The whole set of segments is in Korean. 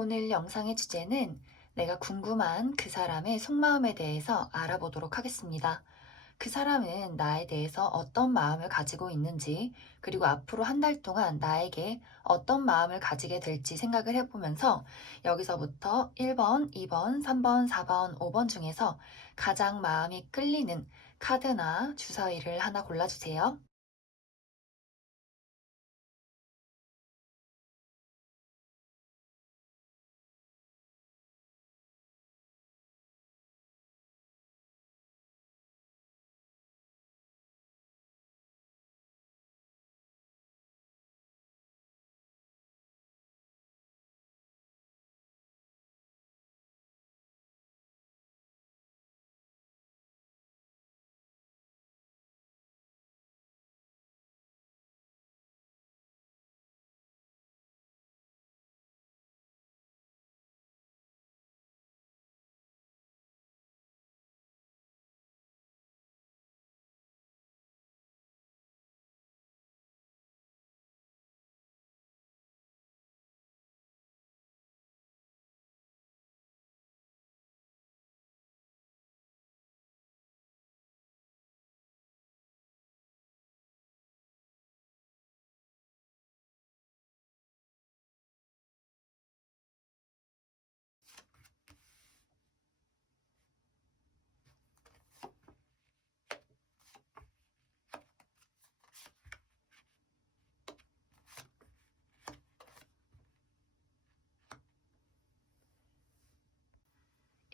오늘 영상의 주제는 내가 궁금한 그 사람의 속마음에 대해서 알아보도록 하겠습니다. 그 사람은 나에 대해서 어떤 마음을 가지고 있는지, 그리고 앞으로 한 달 동안 나에게 어떤 마음을 가지게 될지 생각을 해보면서 여기서부터 1번, 2번, 3번, 4번, 5번 중에서 가장 마음이 끌리는 카드나 주사위를 하나 골라주세요.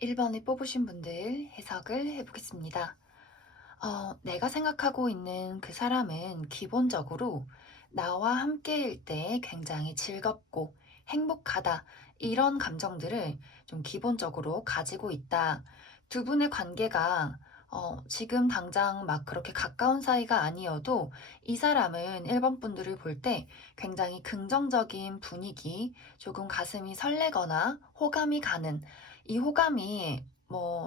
1번을 뽑으신 분들 해석을 해보겠습니다. 내가 생각하고 있는 그 사람은 기본적으로 나와 함께일 때 굉장히 즐겁고 행복하다. 이런 감정들을 좀 기본적으로 가지고 있다. 두 분의 관계가 지금 당장 막 그렇게 가까운 사이가 아니어도 이 사람은 1번 분들을 볼 때 굉장히 긍정적인 분위기, 조금 가슴이 설레거나 호감이 가는 이 호감이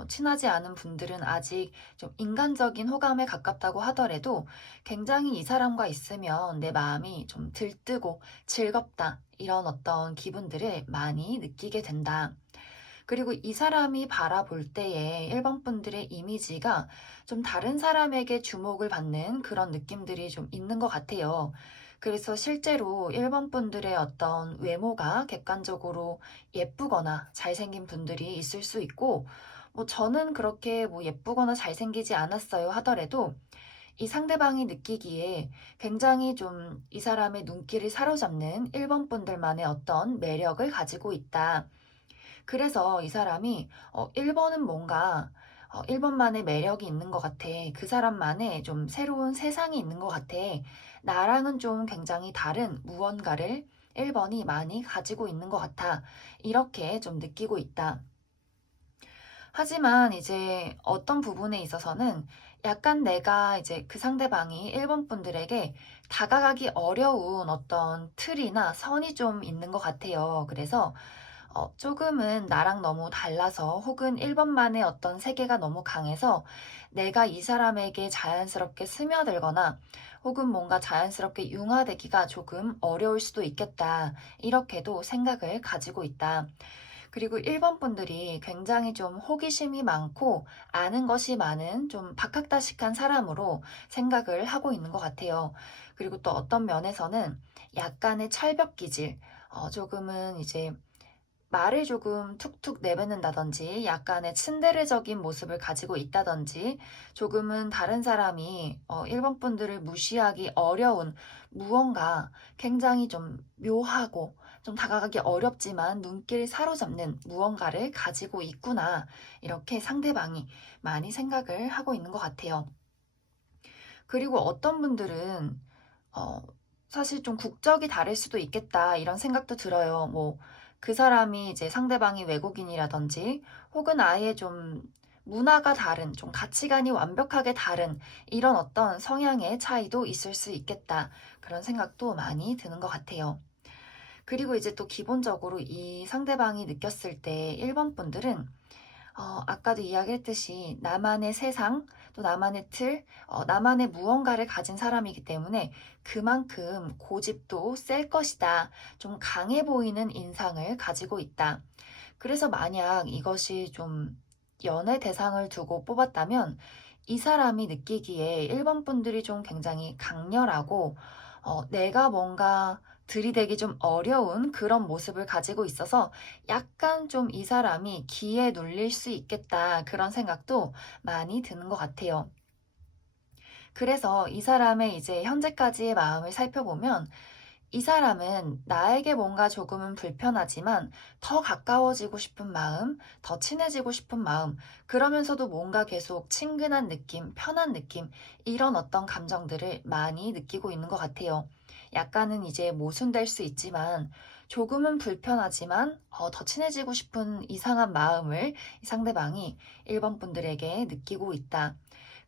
친하지 않은 분들은 아직 좀 인간적인 호감에 가깝다고 하더라도 굉장히 이 사람과 있으면 내 마음이 좀 들뜨고 즐겁다. 이런 어떤 기분들을 많이 느끼게 된다. 그리고 이 사람이 바라볼 때에 1번 분들의 이미지가 좀 다른 사람에게 주목을 받는 그런 느낌들이 좀 있는 것 같아요. 그래서 실제로 1번 분들의 어떤 외모가 객관적으로 예쁘거나 잘생긴 분들이 있을 수 있고, 저는 그렇게 예쁘거나 잘생기지 않았어요 하더라도 이 상대방이 느끼기에 굉장히 좀 이 사람의 눈길을 사로잡는 1번 분들만의 어떤 매력을 가지고 있다. 그래서 이 사람이 1번은 뭔가 1번만의 매력이 있는 것 같아. 그 사람만의 좀 새로운 세상이 있는 것 같아. 나랑은 좀 굉장히 다른 무언가를 1번이 많이 가지고 있는 것 같아. 이렇게 좀 느끼고 있다. 하지만 이제 어떤 부분에 있어서는 약간 내가 이제 그 상대방이 1번 분들에게 다가가기 어려운 어떤 틀이나 선이 좀 있는 것 같아요. 그래서 조금은 나랑 너무 달라서 혹은 1번만의 어떤 세계가 너무 강해서 내가 이 사람에게 자연스럽게 스며들거나 혹은 뭔가 자연스럽게 융화되기가 조금 어려울 수도 있겠다. 이렇게도 생각을 가지고 있다. 그리고 1번 분들이 굉장히 좀 호기심이 많고 아는 것이 많은 좀 박학다식한 사람으로 생각을 하고 있는 것 같아요. 그리고 또 어떤 면에서는 약간의 철벽 기질, 조금은 이제 말을 조금 툭툭 내뱉는다든지 약간의 츤데레적인 모습을 가지고 있다든지 조금은 다른 사람이 1번 분들을 무시하기 어려운 무언가 굉장히 좀 묘하고 좀 다가가기 어렵지만 눈길 사로잡는 무언가를 가지고 있구나. 이렇게 상대방이 많이 생각을 하고 있는 것 같아요. 그리고 어떤 분들은 어, 사실 좀 국적이 다를 수도 있겠다 이런 생각도 들어요. 그 사람이 이제 상대방이 외국인이라든지 혹은 아예 좀 문화가 다른, 좀 가치관이 완벽하게 다른 이런 어떤 성향의 차이도 있을 수 있겠다. 그런 생각도 많이 드는 것 같아요. 그리고 이제 또 기본적으로 이 상대방이 느꼈을 때 1번 분들은 아까도 이야기했듯이 나만의 세상, 또 나만의 틀, 나만의 무언가를 가진 사람이기 때문에 그만큼 고집도 셀 것이다. 좀 강해 보이는 인상을 가지고 있다. 그래서 만약 이것이 좀 연애 대상을 두고 뽑았다면 이 사람이 느끼기에 1번 분들이 좀 굉장히 강렬하고 내가 뭔가 들이대기 좀 어려운 그런 모습을 가지고 있어서 약간 좀 이 사람이 기에 눌릴 수 있겠다 그런 생각도 많이 드는 것 같아요. 그래서 이 사람의 이제 현재까지의 마음을 살펴보면 이 사람은 나에게 뭔가 조금은 불편하지만 더 가까워지고 싶은 마음, 더 친해지고 싶은 마음, 그러면서도 뭔가 계속 친근한 느낌, 편한 느낌, 이런 어떤 감정들을 많이 느끼고 있는 것 같아요. 약간은 이제 모순될 수 있지만 조금은 불편하지만 더 친해지고 싶은 이상한 마음을 이 상대방이 1번 분들에게 느끼고 있다.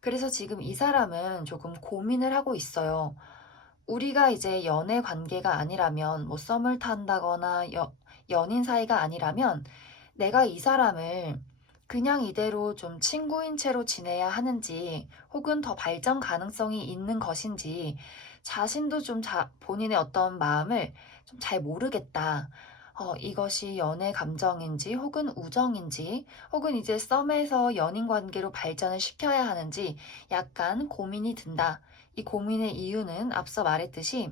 그래서 지금 이 사람은 조금 고민을 하고 있어요. 우리가 이제 연애 관계가 아니라면, 뭐 썸을 탄다거나 연인 사이가 아니라면, 내가 이 사람을 그냥 이대로 좀 친구인 채로 지내야 하는지, 혹은 더 발전 가능성이 있는 것인지, 자신도 좀 본인의 어떤 마음을 좀 잘 모르겠다. 이것이 연애 감정인지, 혹은 우정인지, 혹은 이제 썸에서 연인 관계로 발전을 시켜야 하는지 약간 고민이 든다. 이 고민의 이유는 앞서 말했듯이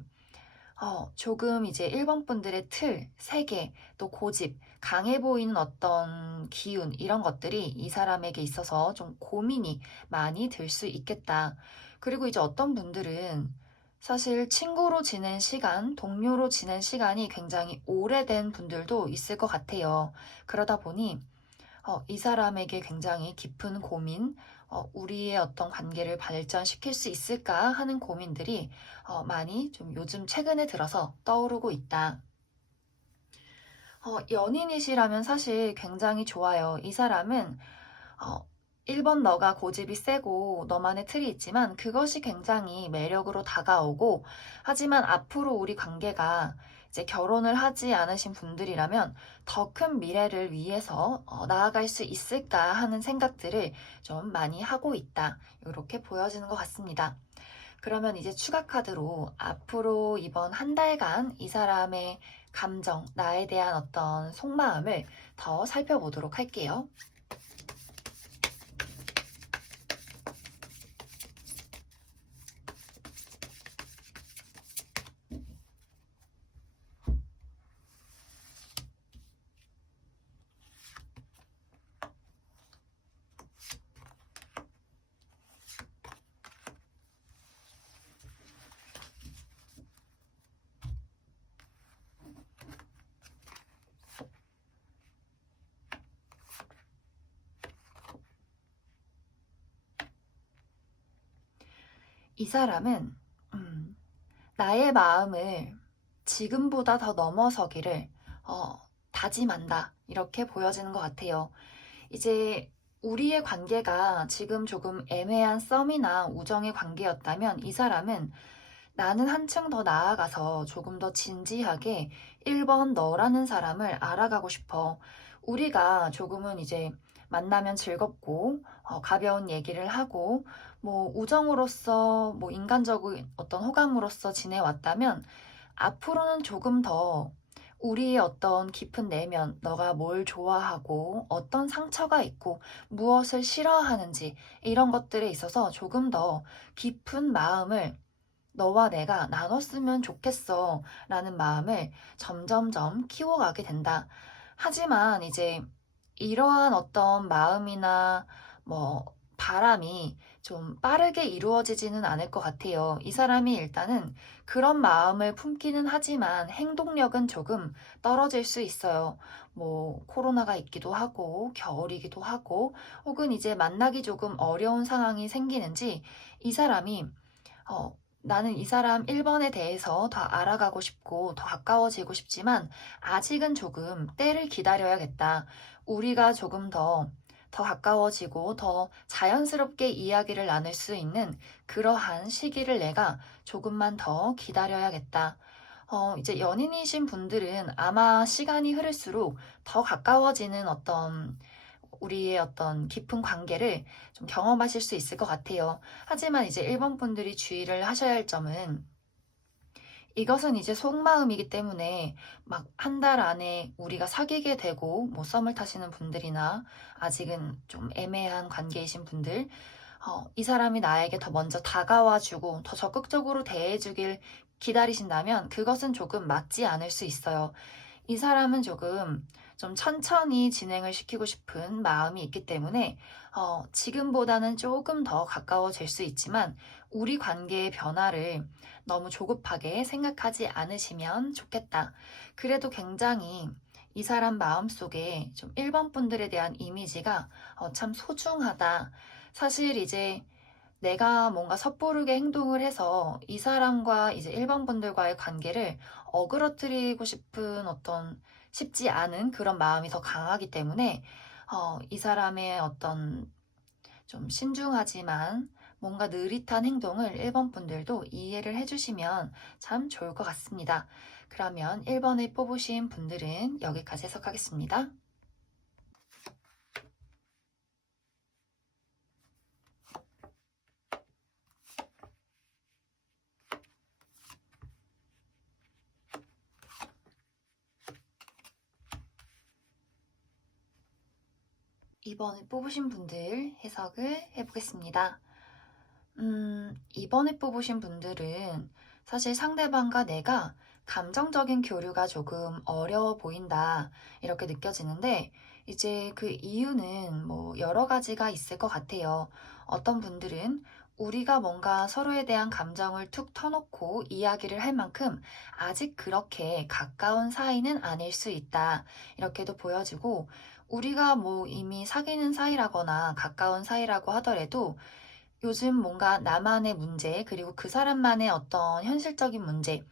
조금 이제 1번 분들의 틀, 세계, 또 고집, 강해 보이는 어떤 기운 이런 것들이 이 사람에게 있어서 좀 고민이 많이 들 수 있겠다. 그리고 이제 어떤 분들은 사실 친구로 지낸 시간, 동료로 지낸 시간이 굉장히 오래된 분들도 있을 것 같아요. 그러다 보니 이 사람에게 굉장히 깊은 고민, 우리의 어떤 관계를 발전시킬 수 있을까 하는 고민들이 많이 좀 요즘 최근에 들어서 떠오르고 있다. 연인이시라면 사실 굉장히 좋아요. 이 사람은 어, 1번 너가 고집이 세고 너만의 틀이 있지만 그것이 굉장히 매력으로 다가오고 하지만 앞으로 우리 관계가 이제 결혼을 하지 않으신 분들이라면 더 큰 미래를 위해서 나아갈 수 있을까 하는 생각들을 좀 많이 하고 있다. 이렇게 보여지는 것 같습니다. 그러면 이제 추가 카드로 앞으로 이번 한 달간 이 사람의 감정, 나에 대한 어떤 속마음을 더 살펴보도록 할게요. 이 사람은 음, 나의 마음을 지금보다 더 넘어서기를 다짐한다. 이렇게 보여지는 것 같아요. 이제 우리의 관계가 지금 조금 애매한 썸이나 우정의 관계였다면 이 사람은 나는 한층 더 나아가서 조금 더 진지하게 1번 너라는 사람을 알아가고 싶어. 우리가 조금은 이제 만나면 즐겁고 가벼운 얘기를 하고 뭐 우정으로서 뭐 인간적인 어떤 호감으로서 지내왔다면 앞으로는 조금 더 우리의 어떤 깊은 내면, 너가 뭘 좋아하고 어떤 상처가 있고 무엇을 싫어하는지 이런 것들에 있어서 조금 더 깊은 마음을 너와 내가 나눴으면 좋겠어 라는 마음을 점점점 키워가게 된다. 하지만 이제 이러한 어떤 마음이나 뭐 바람이 좀 빠르게 이루어지지는 않을 것 같아요. 이 사람이 일단은 그런 마음을 품기는 하지만 행동력은 조금 떨어질 수 있어요. 뭐 코로나가 있기도 하고 겨울이기도 하고 혹은 이제 만나기 조금 어려운 상황이 생기는지 이 사람이 나는 이 사람 1번에 대해서 더 알아가고 싶고 더 가까워지고 싶지만 아직은 조금 때를 기다려야겠다. 우리가 조금 더 가까워지고 더 자연스럽게 이야기를 나눌 수 있는 그러한 시기를 내가 조금만 더 기다려야겠다. 이제 연인이신 분들은 아마 시간이 흐를수록 더 가까워지는 어떤 우리의 어떤 깊은 관계를 좀 경험하실 수 있을 것 같아요. 하지만 이제 1번 분들이 주의를 하셔야 할 점은 이것은 이제 속마음이기 때문에 막 한 달 안에 우리가 사귀게 되고 뭐 썸을 타시는 분들이나 아직은 좀 애매한 관계이신 분들, 이 사람이 나에게 더 먼저 다가와 주고 더 적극적으로 대해 주길 기다리신다면 그것은 조금 맞지 않을 수 있어요. 이 사람은 조금 좀 천천히 진행을 시키고 싶은 마음이 있기 때문에 지금보다는 조금 더 가까워질 수 있지만 우리 관계의 변화를 너무 조급하게 생각하지 않으시면 좋겠다. 그래도 굉장히 이 사람 마음속에 좀 1번 분들에 대한 이미지가 참 소중하다. 사실 이제 내가 뭔가 섣부르게 행동을 해서 이 사람과 이제 1번 분들과의 관계를 어그러뜨리고 싶은 어떤 쉽지 않은 그런 마음이 더 강하기 때문에 이 사람의 어떤 좀 신중하지만 뭔가 느릿한 행동을 1번 분들도 이해를 해주시면 참 좋을 것 같습니다. 그러면 1번을 뽑으신 분들은 여기까지 해석하겠습니다. 2번을 뽑으신 분들 해석을 해보겠습니다. 2번에 뽑으신 분들은 사실 상대방과 내가 감정적인 교류가 조금 어려워 보인다, 이렇게 느껴지는데, 이제 그 이유는 뭐 여러 가지가 있을 것 같아요. 어떤 분들은 우리가 뭔가 서로에 대한 감정을 툭 터놓고 이야기를 할 만큼 아직 그렇게 가까운 사이는 아닐 수 있다, 이렇게도 보여지고, 우리가 뭐 이미 사귀는 사이라거나 가까운 사이라고 하더라도 요즘 뭔가 나만의 문제, 그리고 그 사람만의 어떤 현실적인 문제,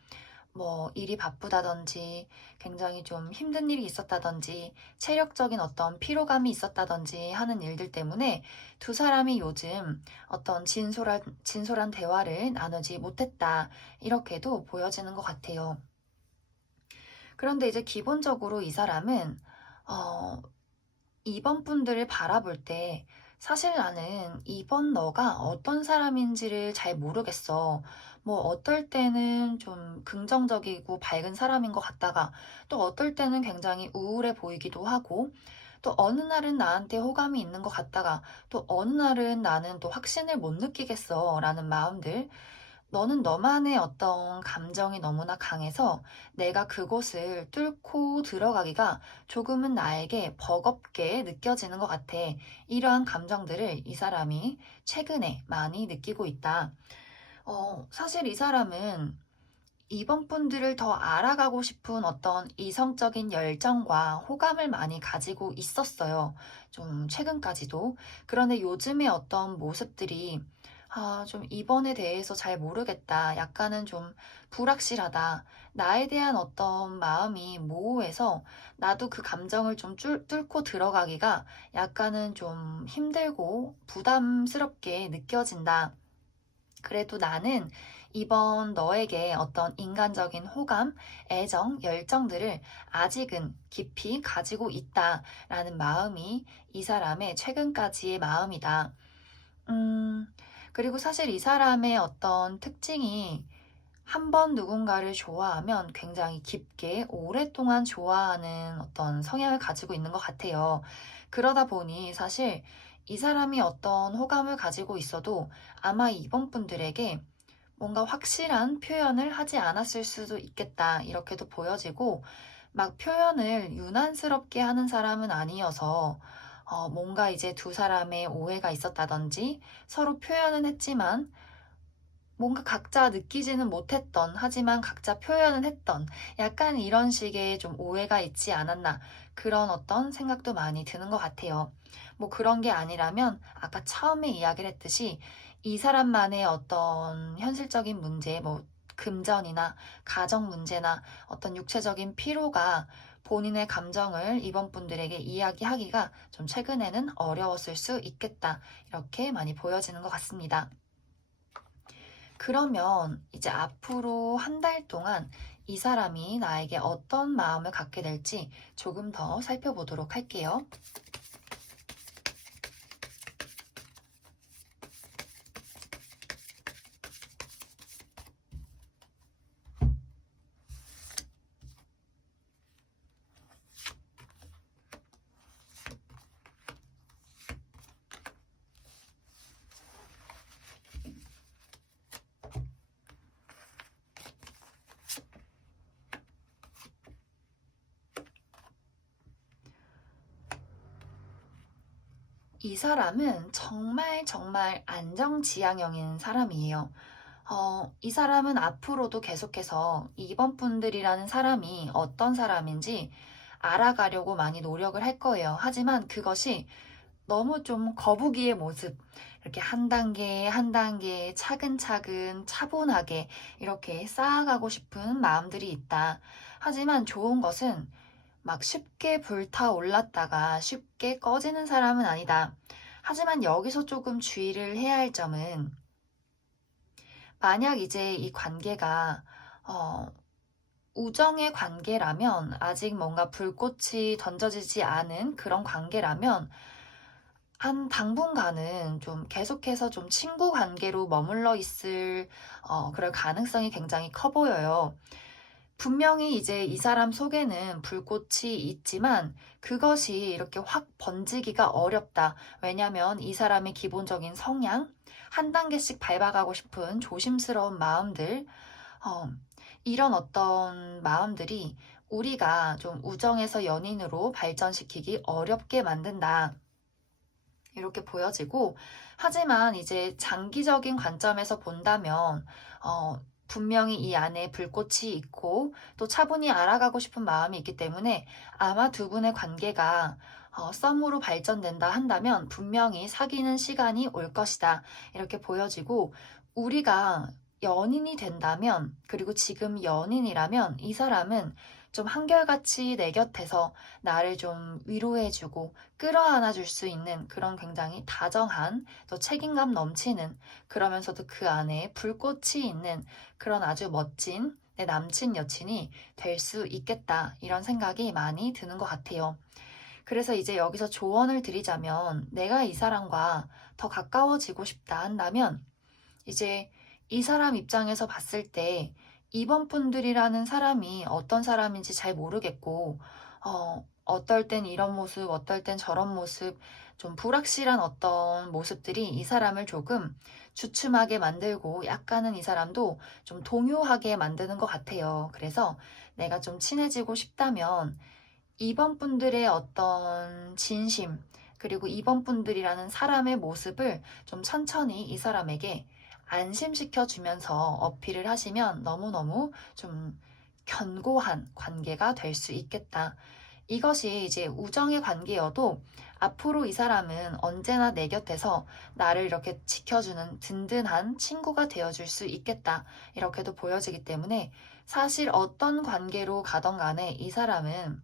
뭐 일이 바쁘다든지, 굉장히 좀 힘든 일이 있었다든지, 체력적인 어떤 피로감이 있었다든지 하는 일들 때문에 두 사람이 요즘 어떤 진솔한 대화를 나누지 못했다, 이렇게도 보여지는 것 같아요. 그런데 이제 기본적으로 이 사람은, 어, 2번 분들을 바라볼 때 사실 나는 2번 너가 어떤 사람인지를 잘 모르겠어. 뭐 어떨 때는 좀 긍정적이고 밝은 사람인 것 같다가 또 어떨 때는 굉장히 우울해 보이기도 하고 또 어느 날은 나한테 호감이 있는 것 같다가 또 어느 날은 나는 또 확신을 못 느끼겠어 라는 마음들, 너는 너만의 어떤 감정이 너무나 강해서 내가 그곳을 뚫고 들어가기가 조금은 나에게 버겁게 느껴지는 것 같아. 이러한 감정들을 이 사람이 최근에 많이 느끼고 있다. 사실 이 사람은 이번 분들을 더 알아가고 싶은 어떤 이성적인 열정과 호감을 많이 가지고 있었어요. 좀 최근까지도. 그런데 요즘의 어떤 모습들이 좀 이번에 대해서 잘 모르겠다. 약간은 좀 불확실하다. 나에 대한 어떤 마음이 모호해서 나도 그 감정을 좀 뚫고 들어가기가 약간은 좀 힘들고 부담스럽게 느껴진다. 그래도 나는 이번 너에게 어떤 인간적인 호감, 애정, 열정들을 아직은 깊이 가지고 있다라는 마음이 이 사람의 최근까지의 마음이다. 음, 그리고 사실 이 사람의 어떤 특징이 한 번 누군가를 좋아하면 굉장히 깊게 오랫동안 좋아하는 어떤 성향을 가지고 있는 것 같아요. 그러다 보니 사실 이 사람이 어떤 호감을 가지고 있어도 아마 이번 분들에게 뭔가 확실한 표현을 하지 않았을 수도 있겠다, 이렇게도 보여지고, 막 표현을 유난스럽게 하는 사람은 아니어서 뭔가 이제 두 사람의 오해가 있었다든지 서로 표현은 했지만 뭔가 각자 느끼지는 못했던, 하지만 각자 표현은 했던, 약간 이런 식의 좀 오해가 있지 않았나, 그런 어떤 생각도 많이 드는 것 같아요. 뭐 그런 게 아니라면 아까 처음에 이야기를 했듯이 이 사람만의 어떤 현실적인 문제, 뭐 금전이나 가정 문제나 어떤 육체적인 피로가 본인의 감정을 이번 분들에게 이야기하기가 좀 최근에는 어려웠을 수 있겠다, 이렇게 많이 보여지는 것 같습니다. 그러면 이제 앞으로 한 달 동안 이 사람이 나에게 어떤 마음을 갖게 될지 조금 더 살펴보도록 할게요. 이 사람은 정말 정말 안정지향형인 사람이에요. 이 사람은 앞으로도 계속해서 2번 분들이라는 사람이 어떤 사람인지 알아가려고 많이 노력을 할 거예요. 하지만 그것이 너무 좀 거북이의 모습, 이렇게 한 단계 한 단계 차근차근 차분하게 이렇게 쌓아가고 싶은 마음들이 있다. 하지만 좋은 것은 막 쉽게 불타올랐다가 쉽게 꺼지는 사람은 아니다. 하지만 여기서 조금 주의를 해야 할 점은, 만약 이제 이 관계가 어, 우정의 관계라면, 아직 뭔가 불꽃이 던져지지 않은 그런 관계라면 한 당분간은 좀 계속해서 좀 친구 관계로 머물러 있을 그럴 가능성이 굉장히 커 보여요. 분명히 이제 이 사람 속에는 불꽃이 있지만 그것이 이렇게 확 번지기가 어렵다. 왜냐면 이 사람의 기본적인 성향, 한 단계씩 밟아가고 싶은 조심스러운 마음들, 어, 이런 어떤 마음들이 우리가 좀 우정에서 연인으로 발전시키기 어렵게 만든다. 이렇게 보여지고, 하지만 이제 장기적인 관점에서 본다면 분명히 이 안에 불꽃이 있고 또 차분히 알아가고 싶은 마음이 있기 때문에 아마 두 분의 관계가 썸으로 발전된다 한다면 분명히 사귀는 시간이 올 것이다. 이렇게 보여지고, 우리가 연인이 된다면, 그리고 지금 연인이라면 이 사람은 좀 한결같이 내 곁에서 나를 좀 위로해주고 끌어안아 줄 수 있는 그런 굉장히 다정한, 또 책임감 넘치는, 그러면서도 그 안에 불꽃이 있는 그런 아주 멋진 내 남친 여친이 될 수 있겠다. 이런 생각이 많이 드는 것 같아요. 그래서 이제 여기서 조언을 드리자면, 내가 이 사람과 더 가까워지고 싶다 한다면 이제 이 사람 입장에서 봤을 때 2번 분들이라는 사람이 어떤 사람인지 잘 모르겠고, 어떨 땐 이런 모습, 어떨 땐 저런 모습, 좀 불확실한 어떤 모습들이 이 사람을 조금 주춤하게 만들고, 약간은 이 사람도 좀 동요하게 만드는 것 같아요. 그래서 내가 좀 친해지고 싶다면 2번 분들의 어떤 진심, 그리고 2번 분들이라는 사람의 모습을 좀 천천히 이 사람에게 안심시켜 주면서 어필을 하시면 너무너무 좀 견고한 관계가 될 수 있겠다. 이것이 이제 우정의 관계여도 앞으로 이 사람은 언제나 내 곁에서 나를 이렇게 지켜주는 든든한 친구가 되어줄 수 있겠다. 이렇게도 보여지기 때문에 사실 어떤 관계로 가던 간에 이 사람은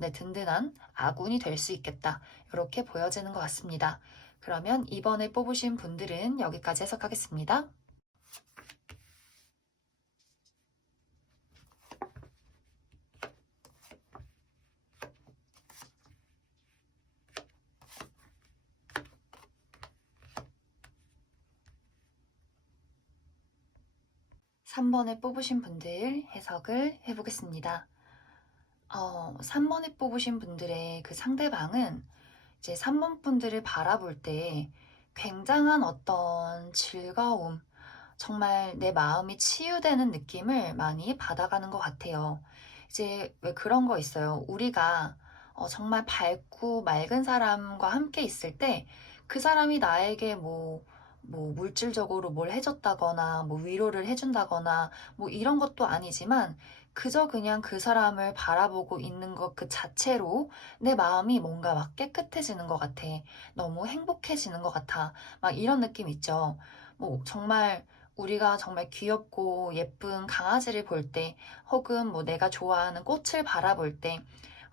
내 든든한 아군이 될 수 있겠다. 이렇게 보여지는 것 같습니다. 그러면 이번에 뽑으신 분들은 여기까지 해석하겠습니다. 3번에 뽑으신 분들 해석을 해보겠습니다. 3번에 뽑으신 분들의 그 상대방은 이제 3번 분들을 바라볼 때 굉장한 어떤 즐거움, 정말 내 마음이 치유되는 느낌을 많이 받아가는 것 같아요. 이제 왜 그런 거 있어요. 우리가 정말 밝고 맑은 사람과 함께 있을 때 그 사람이 나에게 뭐 물질적으로 뭘 해줬다거나 뭐 위로를 해준다거나 뭐 이런 것도 아니지만 그저 그냥 그 사람을 바라보고 있는 것 그 자체로 내 마음이 뭔가 막 깨끗해지는 것 같아. 너무 행복해지는 것 같아. 막 이런 느낌 있죠. 뭐 정말 우리가 정말 귀엽고 예쁜 강아지를 볼 때, 혹은 뭐 내가 좋아하는 꽃을 바라볼 때,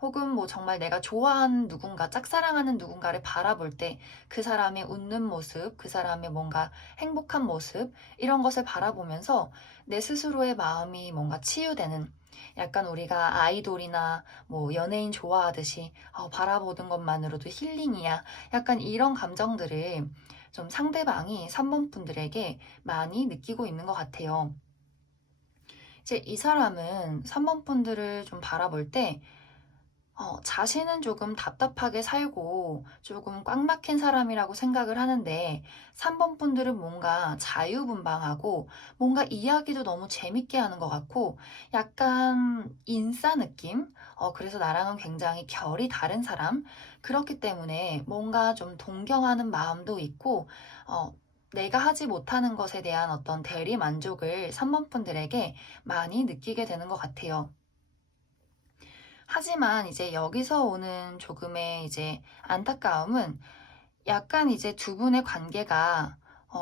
혹은 뭐 정말 내가 좋아하는 누군가, 짝사랑하는 누군가를 바라볼 때 그 사람의 웃는 모습, 그 사람의 뭔가 행복한 모습, 이런 것을 바라보면서 내 스스로의 마음이 뭔가 치유되는, 약간 우리가 아이돌이나 뭐 연예인 좋아하듯이 바라보는 것만으로도 힐링이야. 약간 이런 감정들을 좀 상대방이 3번 분들에게 많이 느끼고 있는 것 같아요. 이제 이 사람은 3번 분들을 좀 바라볼 때 자신은 조금 답답하게 살고 조금 꽉 막힌 사람이라고 생각을 하는데 3번 분들은 뭔가 자유분방하고 뭔가 이야기도 너무 재밌게 하는 것 같고 약간 인싸 느낌? 그래서 나랑은 굉장히 결이 다른 사람? 그렇기 때문에 뭔가 좀 동경하는 마음도 있고, 내가 하지 못하는 것에 대한 어떤 대리 만족을 3번 분들에게 많이 느끼게 되는 것 같아요. 하지만 이제 여기서 오는 조금의 이제 안타까움은 약간 이제 두 분의 관계가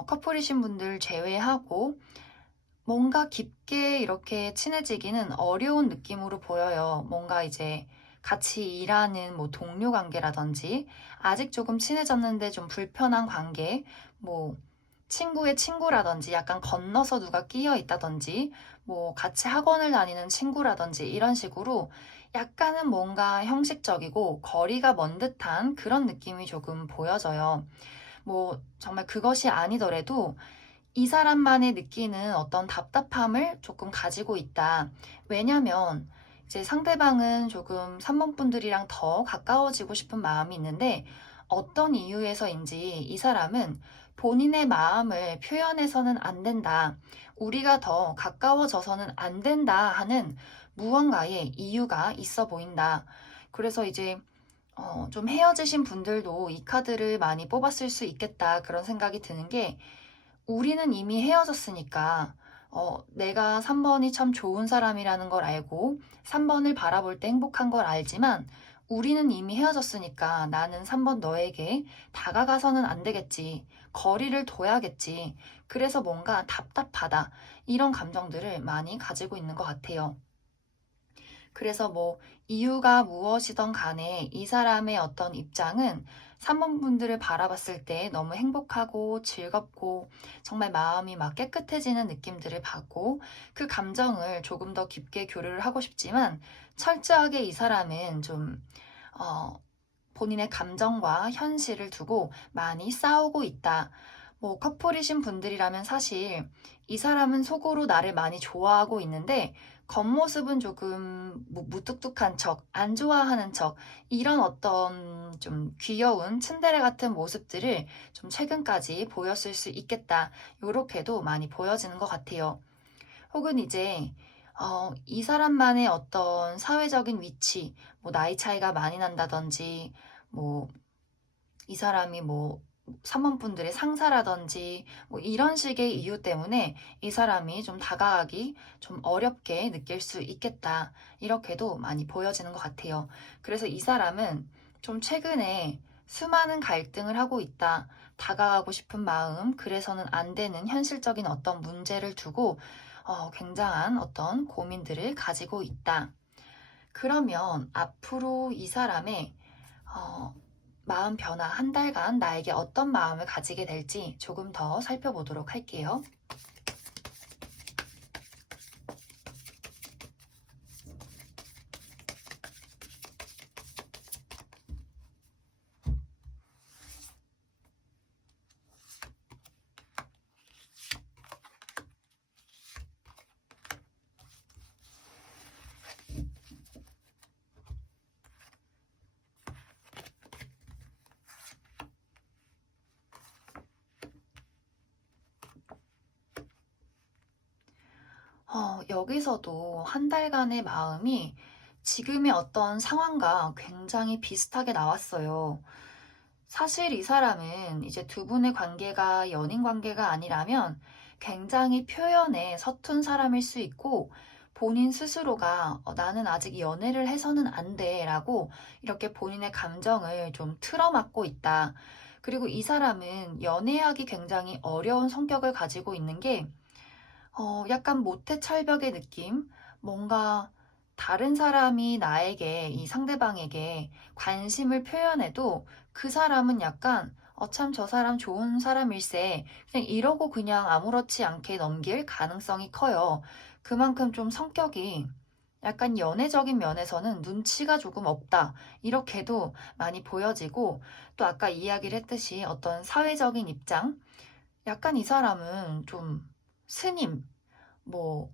커플이신 분들 제외하고 뭔가 깊게 이렇게 친해지기는 어려운 느낌으로 보여요. 뭔가 이제 같이 일하는 뭐 동료 관계라든지 아직 조금 친해졌는데 좀 불편한 관계, 뭐 친구의 친구라든지 약간 건너서 누가 끼어 있다든지 뭐 같이 학원을 다니는 친구라든지 이런 식으로 약간은 뭔가 형식적이고 거리가 먼 듯한 그런 느낌이 조금 보여져요. 뭐 정말 그것이 아니더라도 이 사람만이 느끼는 어떤 답답함을 조금 가지고 있다. 왜냐면 이제 상대방은 조금 3번 분들이랑 더 가까워지고 싶은 마음이 있는데 어떤 이유에서인지 이 사람은 본인의 마음을 표현해서는 안 된다. 우리가 더 가까워져서는 안 된다 하는 무언가의 이유가 있어 보인다. 그래서 이제 좀 헤어지신 분들도 이 카드를 많이 뽑았을 수 있겠다. 그런 생각이 드는 게 우리는 이미 헤어졌으니까 내가 3번이 참 좋은 사람이라는 걸 알고 3번을 바라볼 때 행복한 걸 알지만 우리는 이미 헤어졌으니까 나는 3번 너에게 다가가서는 안 되겠지. 거리를 둬야겠지. 그래서 뭔가 답답하다. 이런 감정들을 많이 가지고 있는 것 같아요. 그래서 뭐 이유가 무엇이든 간에 이 사람의 어떤 입장은 3번 분들을 바라봤을 때 너무 행복하고 즐겁고 정말 마음이 막 깨끗해지는 느낌들을 받고 그 감정을 조금 더 깊게 교류를 하고 싶지만 철저하게 이 사람은 좀 어, 본인의 감정과 현실을 두고 많이 싸우고 있다. 뭐 커플이신 분들이라면 사실 이 사람은 속으로 나를 많이 좋아하고 있는데 겉모습은 조금 무뚝뚝한 척, 안 좋아하는 척, 이런 어떤 좀 귀여운 츤데레 같은 모습들을 좀 최근까지 보였을 수 있겠다. 요렇게도 많이 보여지는 것 같아요. 혹은 이제 이 사람만의 어떤 사회적인 위치, 뭐 나이 차이가 많이 난다든지, 뭐 이 사람이 뭐 사모분들의 상사라든지 뭐 이런 식의 이유 때문에 이 사람이 좀 다가가기 좀 어렵게 느낄 수 있겠다. 이렇게도 많이 보여지는 것 같아요. 그래서 이 사람은 좀 최근에 수많은 갈등을 하고 있다. 다가가고 싶은 마음, 그래서는 안 되는 현실적인 어떤 문제를 두고 굉장한 어떤 고민들을 가지고 있다. 그러면 앞으로 이 사람의 어, 마음 변화 한 달간 나에게 어떤 마음을 가지게 될지 조금 더 살펴보도록 할게요. 여기서도 한 달간의 마음이 지금의 어떤 상황과 굉장히 비슷하게 나왔어요. 사실 이 사람은 이제 두 분의 관계가 연인 관계가 아니라면 굉장히 표현에 서툰 사람일 수 있고 본인 스스로가 나는 아직 연애를 해서는 안 돼 라고 이렇게 본인의 감정을 좀 틀어막고 있다. 그리고 이 사람은 연애하기 굉장히 어려운 성격을 가지고 있는 게 약간 모태철벽의 느낌? 뭔가 다른 사람이 나에게, 이 상대방에게 관심을 표현해도 그 사람은 약간, 참 저 사람 좋은 사람일세. 그냥 이러고 그냥 아무렇지 않게 넘길 가능성이 커요. 그만큼 좀 성격이 약간 연애적인 면에서는 눈치가 조금 없다. 이렇게도 많이 보여지고, 또 아까 이야기를 했듯이 어떤 사회적인 입장? 약간 이 사람은 좀 스님, 뭐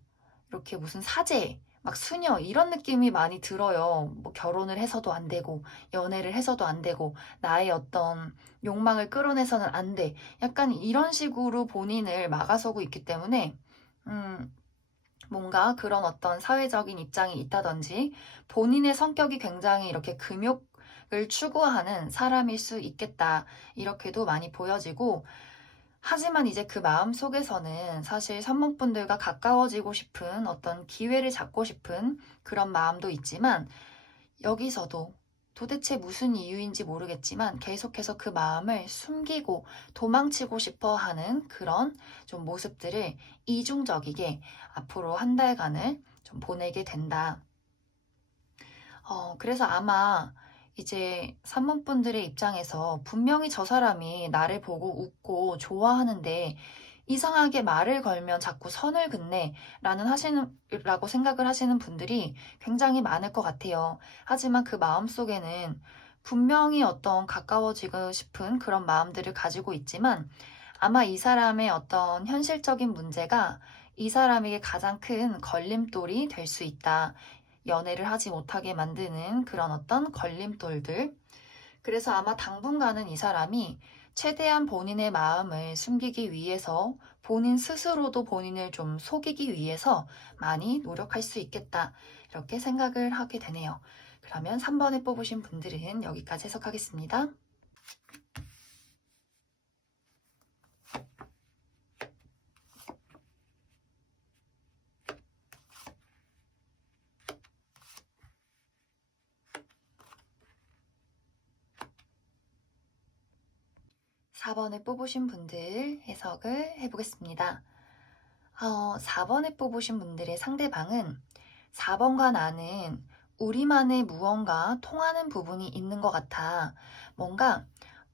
이렇게 무슨 사제, 막 수녀 이런 느낌이 많이 들어요. 뭐 결혼을 해서도 안 되고 연애를 해서도 안 되고 나의 어떤 욕망을 끌어내서는 안 돼. 약간 이런 식으로 본인을 막아서고 있기 때문에 음, 뭔가 그런 어떤 사회적인 입장이 있다든지 본인의 성격이 굉장히 이렇게 금욕을 추구하는 사람일 수 있겠다. 이렇게도 많이 보여지고 하지만 이제 그 마음 속에서는 사실 산모분들과 가까워지고 싶은 어떤 기회를 잡고 싶은 그런 마음도 있지만 여기서도 도대체 무슨 이유인지 모르겠지만 계속해서 그 마음을 숨기고 도망치고 싶어 하는 그런 좀 모습들을 이중적이게 앞으로 한 달간을 좀 보내게 된다. 그래서 아마 이제 산모분들의 입장에서 분명히 저 사람이 나를 보고 웃고 좋아하는데 이상하게 말을 걸면 자꾸 선을 긋네 라고 생각을 하시는 분들이 굉장히 많을 것 같아요. 하지만 그 마음속에는 분명히 어떤 가까워지고 싶은 그런 마음들을 가지고 있지만 아마 이 사람의 어떤 현실적인 문제가 이 사람에게 가장 큰 걸림돌이 될 수 있다. 연애를 하지 못하게 만드는 그런 어떤 걸림돌들. 그래서 아마 당분간은 이 사람이 최대한 본인의 마음을 숨기기 위해서 본인 스스로도 본인을 좀 속이기 위해서 많이 노력할 수 있겠다. 이렇게 생각을 하게 되네요. 그러면 3번에 뽑으신 분들은 여기까지 해석하겠습니다. 4번에 뽑으신 분들 해석을 해보겠습니다. 4번에 뽑으신 분들의 상대방은 4번과 나는 우리만의 무언가 통하는 부분이 있는 것 같아. 뭔가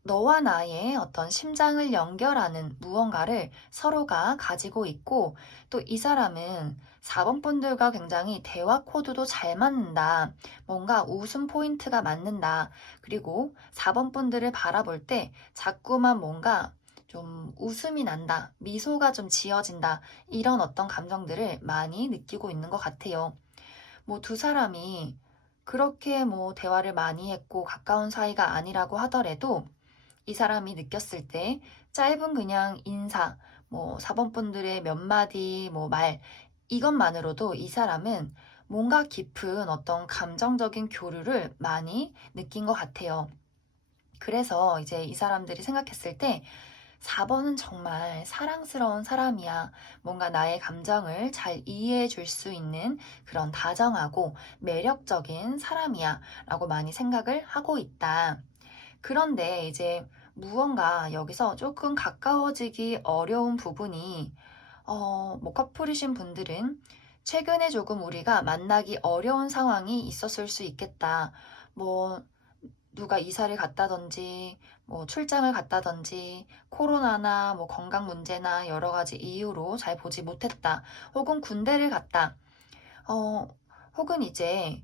너와 나의 어떤 심장을 연결하는 무언가를 서로가 가지고 있고 또 이 사람은 4번 분들과 굉장히 대화 코드도 잘 맞는다. 뭔가 웃음 포인트가 맞는다. 그리고 4번 분들을 바라볼 때 자꾸만 뭔가 좀 웃음이 난다. 미소가 좀 지어진다. 이런 어떤 감정들을 많이 느끼고 있는 것 같아요. 뭐 두 사람이 그렇게 뭐 대화를 많이 했고 가까운 사이가 아니라고 하더라도 이 사람이 느꼈을 때 짧은 그냥 인사, 뭐 4번 분들의 몇 마디 뭐 말, 이것만으로도 이 사람은 뭔가 깊은 어떤 감정적인 교류를 많이 느낀 것 같아요. 그래서 이제 이 사람들이 생각했을 때 4번은 정말 사랑스러운 사람이야. 뭔가 나의 감정을 잘 이해해 줄 수 있는 그런 다정하고 매력적인 사람이야. 라고 많이 생각을 하고 있다. 그런데 이제 무언가 여기서 조금 가까워지기 어려운 부분이, 뭐 커플이신 분들은 최근에 조금 우리가 만나기 어려운 상황이 있었을 수 있겠다. 뭐 누가 이사를 갔다든지, 뭐 출장을 갔다든지, 코로나나 뭐 건강 문제나 여러 가지 이유로 잘 보지 못했다. 혹은 군대를 갔다. 어, 혹은 이제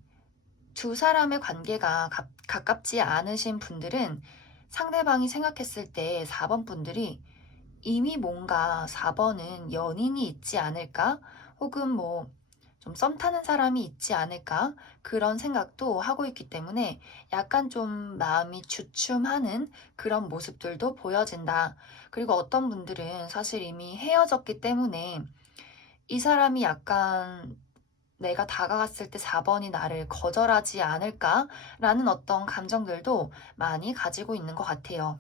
두 사람의 관계가 가깝지 않으신 분들은 상대방이 생각했을 때 4번 분들이 이미 뭔가 4번은 연인이 있지 않을까? 혹은 뭐 좀 썸 타는 사람이 있지 않을까? 그런 생각도 하고 있기 때문에 약간 좀 마음이 주춤하는 그런 모습들도 보여진다. 그리고 어떤 분들은 사실 이미 헤어졌기 때문에 이 사람이 약간 내가 다가갔을 때 4번이 나를 거절하지 않을까라는 어떤 감정들도 많이 가지고 있는 것 같아요.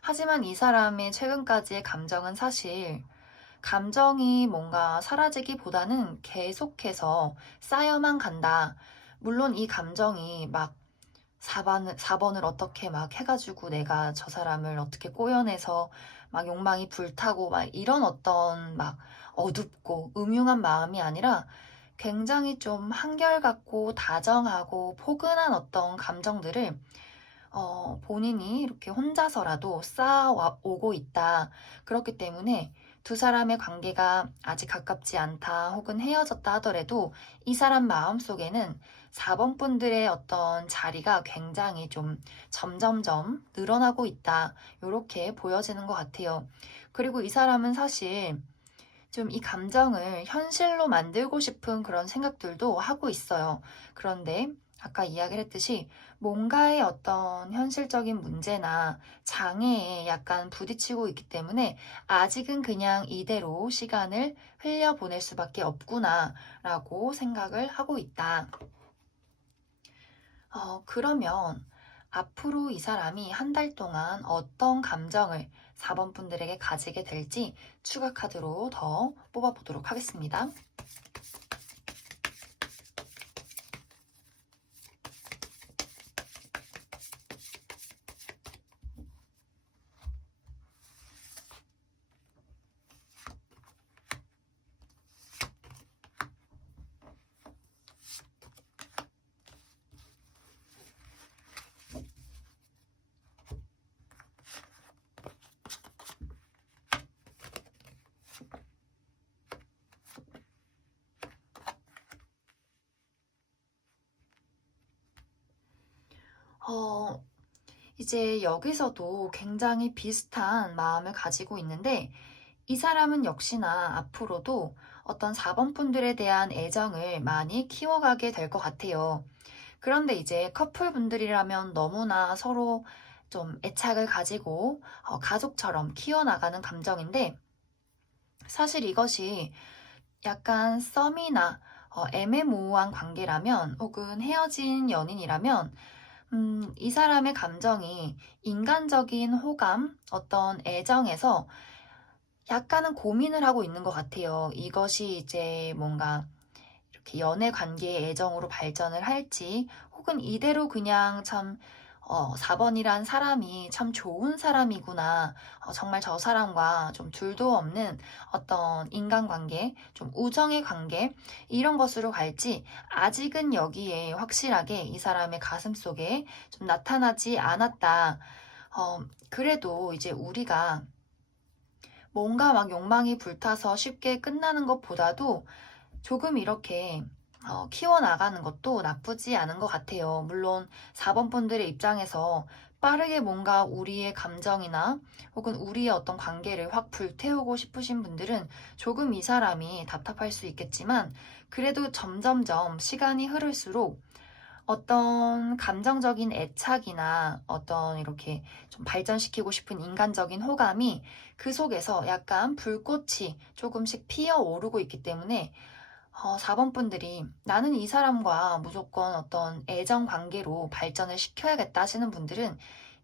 하지만 이 사람의 최근까지의 감정은 사실 감정이 뭔가 사라지기보다는 계속해서 쌓여만 간다. 물론 이 감정이 막 4번을 어떻게 막 해가지고 내가 저 사람을 어떻게 꼬여내서 막 욕망이 불타고 막 이런 어떤 막 어둡고 음흉한 마음이 아니라 굉장히 좀 한결같고 다정하고 포근한 어떤 감정들을 본인이 이렇게 혼자서라도 쌓아오고 있다. 그렇기 때문에 두 사람의 관계가 아직 가깝지 않다 혹은 헤어졌다 하더라도 이 사람 마음속에는 4번 분들의 어떤 자리가 굉장히 좀 점점점 늘어나고 있다. 이렇게 보여지는 것 같아요. 그리고 이 사람은 사실 좀 이 감정을 현실로 만들고 싶은 그런 생각들도 하고 있어요. 그런데 아까 이야기를 했듯이 뭔가의 어떤 현실적인 문제나 장애에 약간 부딪히고 있기 때문에 아직은 그냥 이대로 시간을 흘려보낼 수밖에 없구나라고 생각을 하고 있다. 그러면 앞으로 이 사람이 한 달 동안 어떤 감정을 4번 분들에게 가지게 될지 추가 카드로 더 뽑아보도록 하겠습니다. 어, 이제 여기서도 굉장히 비슷한 마음을 가지고 있는데 이 사람은 역시나 앞으로도 어떤 4번 분들에 대한 애정을 많이 키워가게 될 것 같아요. 그런데 이제 커플분들이라면 너무나 서로 좀 애착을 가지고 가족처럼 키워나가는 감정인데 사실 이것이 약간 썸이나 애매모호한 관계라면 혹은 헤어진 연인이라면 이 사람의 감정이 인간적인 호감, 어떤 애정에서 약간은 고민을 하고 있는 것 같아요. 이것이 이제 뭔가 이렇게 연애 관계의 애정으로 발전을 할지, 혹은 이대로 그냥 참, 4번이란 사람이 참 좋은 사람이구나. 정말 저 사람과 좀 둘도 없는 어떤 인간관계, 좀 우정의 관계, 이런 것으로 갈지, 아직은 여기에 확실하게 이 사람의 가슴 속에 좀 나타나지 않았다. 그래도 이제 우리가 뭔가 막 욕망이 불타서 쉽게 끝나는 것보다도 조금 이렇게 키워나가는 것도 나쁘지 않은 것 같아요. 물론 4번 분들의 입장에서 빠르게 뭔가 우리의 감정이나 혹은 우리의 어떤 관계를 확 불태우고 싶으신 분들은 조금 이 사람이 답답할 수 있겠지만 그래도 점점점 시간이 흐를수록 어떤 감정적인 애착이나 어떤 이렇게 좀 발전시키고 싶은 인간적인 호감이 그 속에서 약간 불꽃이 조금씩 피어오르고 있기 때문에 4번 분들이 나는 이 사람과 무조건 어떤 애정 관계로 발전을 시켜야겠다 하시는 분들은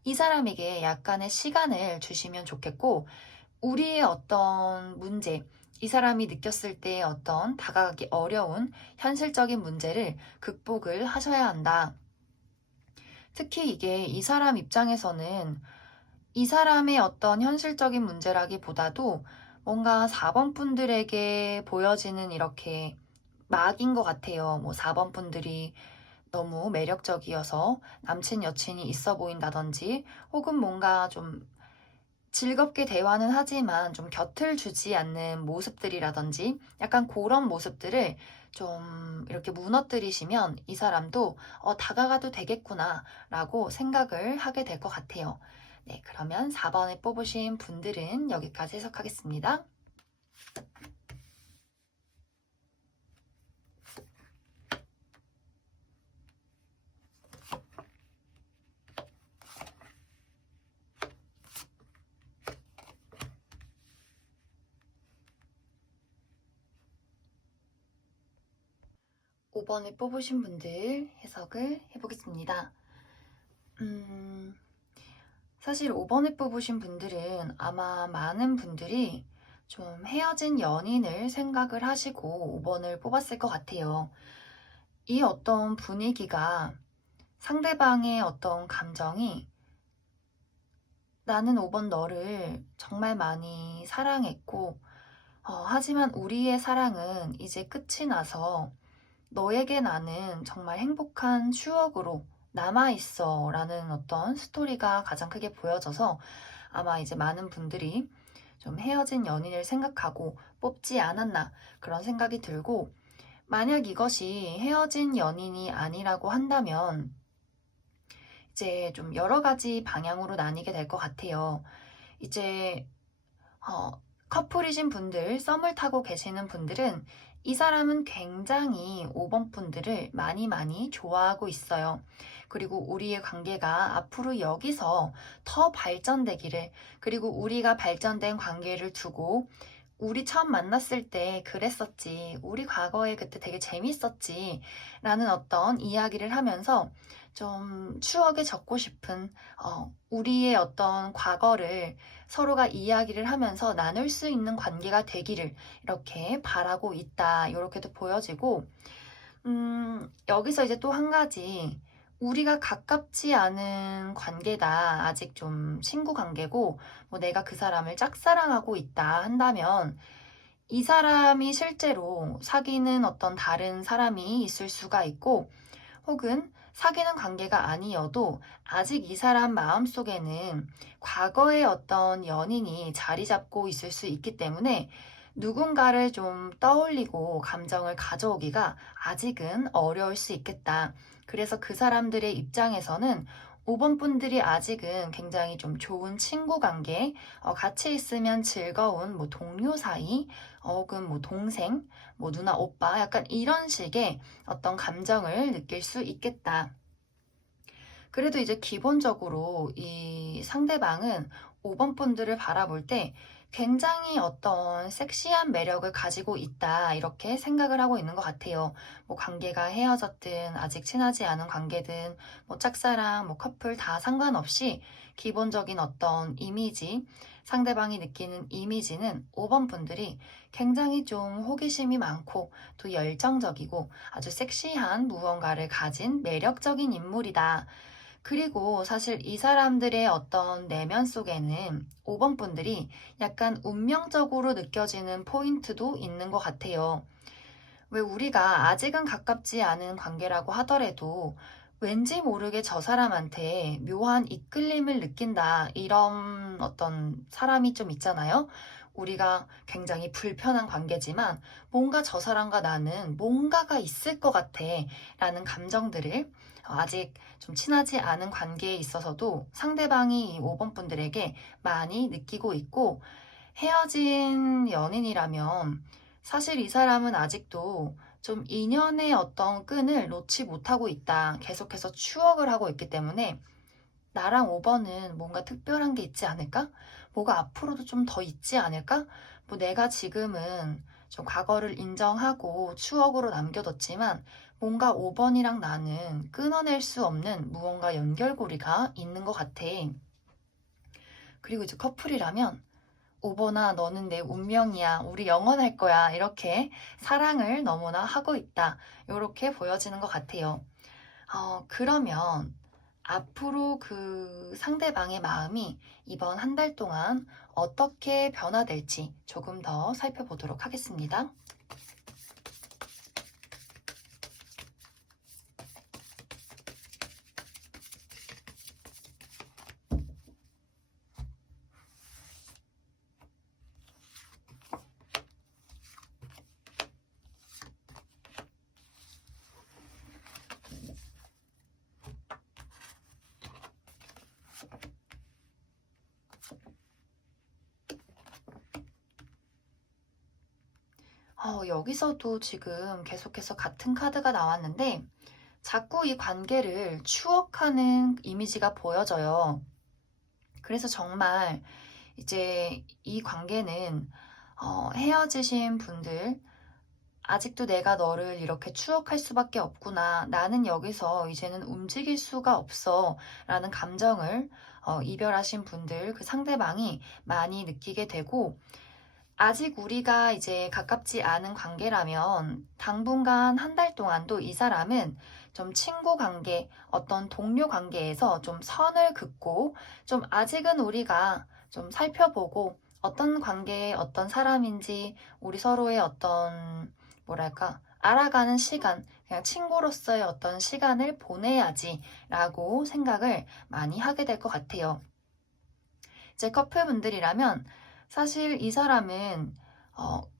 이 사람에게 약간의 시간을 주시면 좋겠고, 우리의 어떤 문제, 이 사람이 느꼈을 때 어떤 다가가기 어려운 현실적인 문제를 극복을 하셔야 한다. 특히 이게 이 사람 입장에서는 이 사람의 어떤 현실적인 문제라기보다도 뭔가 4번 분들에게 보여지는 이렇게 막인 것 같아요. 뭐 4번 분들이 너무 매력적이어서 남친 여친이 있어 보인다든지 혹은 뭔가 좀 즐겁게 대화는 하지만 좀 곁을 주지 않는 모습들이라든지 약간 그런 모습들을 좀 이렇게 무너뜨리시면 이 사람도 다가가도 되겠구나 라고 생각을 하게 될 것 같아요. 네, 그러면 4번에 뽑으신 분들은 여기까지 해석하겠습니다. 5번을 뽑으신 분들 해석을 해보겠습니다. 음, 사실 5번을 뽑으신 분들은 아마 많은 분들이 좀 헤어진 연인을 생각을 하시고 5번을 뽑았을 것 같아요. 이 어떤 분위기가 상대방의 어떤 감정이 나는 5번 너를 정말 많이 사랑했고, 하지만 우리의 사랑은 이제 끝이 나서 너에게 나는 정말 행복한 추억으로 남아있어 라는 어떤 스토리가 가장 크게 보여져서 아마 이제 많은 분들이 좀 헤어진 연인을 생각하고 뽑지 않았나 그런 생각이 들고 만약 이것이 헤어진 연인이 아니라고 한다면 이제 좀 여러 가지 방향으로 나뉘게 될 것 같아요. 이제 어, 커플이신 분들, 썸을 타고 계시는 분들은 이 사람은 굉장히 5번 분들을 많이 많이 좋아하고 있어요. 그리고 우리의 관계가 앞으로 여기서 더 발전되기를, 그리고 우리가 발전된 관계를 두고 우리 처음 만났을 때 그랬었지, 우리 과거에 그때 되게 재밌었지 라는 어떤 이야기를 하면서 좀 추억에 젖고 싶은 우리의 어떤 과거를 서로가 이야기를 하면서 나눌 수 있는 관계가 되기를 이렇게 바라고 있다. 이렇게도 보여지고, 여기서 이제 또 한 가지, 우리가 가깝지 않은 관계다. 아직 좀 친구 관계고, 뭐 내가 그 사람을 짝사랑하고 있다 한다면, 이 사람이 실제로 사귀는 어떤 다른 사람이 있을 수가 있고, 혹은 사귀는 관계가 아니어도 아직 이 사람 마음속에는 과거의 어떤 연인이 자리 잡고 있을 수 있기 때문에 누군가를 좀 떠올리고 감정을 가져오기가 아직은 어려울 수 있겠다. 그래서 그 사람들의 입장에서는 5번 분들이 아직은 굉장히 좀 좋은 친구 관계, 같이 있으면 즐거운 뭐 동료 사이, 혹은 뭐 동생, 뭐 누나, 오빠, 약간 이런 식의 어떤 감정을 느낄 수 있겠다. 그래도 이제 기본적으로 이 상대방은 5번 분들을 바라볼 때 굉장히 어떤 섹시한 매력을 가지고 있다, 이렇게 생각을 하고 있는 것 같아요. 뭐 관계가 헤어졌든, 아직 친하지 않은 관계든, 뭐 짝사랑, 뭐 커플 다 상관없이 기본적인 어떤 이미지, 상대방이 느끼는 이미지는 5번 분들이 굉장히 좀 호기심이 많고 또 열정적이고 아주 섹시한 무언가를 가진 매력적인 인물이다. 그리고 사실 이 사람들의 어떤 내면 속에는 5번 분들이 약간 운명적으로 느껴지는 포인트도 있는 것 같아요. 왜 우리가 아직은 가깝지 않은 관계라고 하더라도 왠지 모르게 저 사람한테 묘한 이끌림을 느낀다, 이런 어떤 사람이 좀 있잖아요. 우리가 굉장히 불편한 관계지만 뭔가 저 사람과 나는 뭔가가 있을 것 같아 라는 감정들을 아직 좀 친하지 않은 관계에 있어서도 상대방이 이 5번 분들에게 많이 느끼고 있고, 헤어진 연인이라면 사실 이 사람은 아직도 좀 인연의 어떤 끈을 놓지 못하고 있다. 계속해서 추억을 하고 있기 때문에 나랑 5번은 뭔가 특별한 게 있지 않을까? 뭐가 앞으로도 좀 더 있지 않을까? 뭐 내가 지금은 좀 과거를 인정하고 추억으로 남겨뒀지만 뭔가 5번이랑 나는 끊어낼 수 없는 무언가 연결고리가 있는 것 같아. 그리고 이제 커플이라면 5번아, 너는 내 운명이야. 우리 영원할 거야. 이렇게 사랑을 너무나 하고 있다. 이렇게 보여지는 것 같아요. 그러면 앞으로 그 상대방의 마음이 이번 한 달 동안 어떻게 변화될지 조금 더 살펴보도록 하겠습니다. 여기서도 지금 계속해서 같은 카드가 나왔는데 자꾸 이 관계를 추억하는 이미지가 보여져요. 그래서 정말 이제 이 관계는 헤어지신 분들, 아직도 내가 너를 이렇게 추억할 수밖에 없구나. 나는 여기서 이제는 움직일 수가 없어. 라는 감정을 이별하신 분들, 그 상대방이 많이 느끼게 되고, 아직 우리가 이제 가깝지 않은 관계라면 당분간 한 달 동안도 이 사람은 좀 친구 관계, 어떤 동료 관계에서 좀 선을 긋고 좀 아직은 우리가 좀 살펴보고 어떤 관계에 어떤 사람인지 우리 서로의 어떤 뭐랄까 알아가는 시간, 그냥 친구로서의 어떤 시간을 보내야지 라고 생각을 많이 하게 될 것 같아요. 이제 커플분들이라면 사실 이 사람은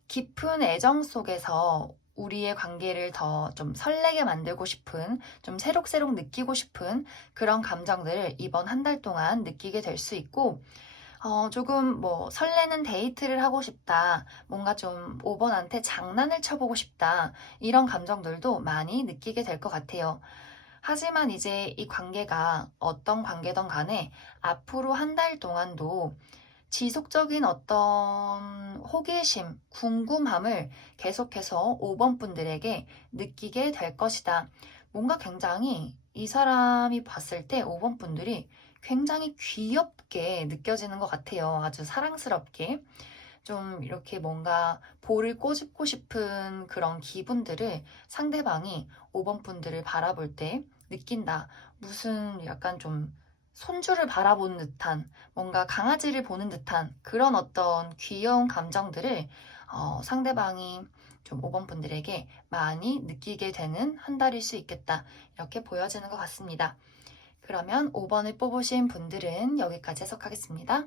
깊은 애정 속에서 우리의 관계를 더 좀 설레게 만들고 싶은, 좀 새록새록 느끼고 싶은 그런 감정들을 이번 한 달 동안 느끼게 될 수 있고, 조금 뭐 설레는 데이트를 하고 싶다. 뭔가 좀 5번한테 장난을 쳐보고 싶다. 이런 감정들도 많이 느끼게 될 것 같아요. 하지만 이제 이 관계가 어떤 관계든 간에 앞으로 한 달 동안도 지속적인 어떤 호기심, 궁금함을 계속해서 5번 분들에게 느끼게 될 것이다. 뭔가 굉장히 이 사람이 봤을 때 5번 분들이 굉장히 귀엽게 느껴지는 것 같아요. 아주 사랑스럽게. 좀 이렇게 뭔가 볼을 꼬집고 싶은 그런 기분들을 상대방이 5번 분들을 바라볼 때 느낀다. 무슨 약간 좀 손주를 바라보는 듯한 뭔가 강아지를 보는 듯한 그런 어떤 귀여운 감정들을 상대방이 좀 5번 분들에게 많이 느끼게 되는 한 달일 수 있겠다. 이렇게 보여지는 것 같습니다. 그러면 5번을 뽑으신 분들은 여기까지 해석하겠습니다.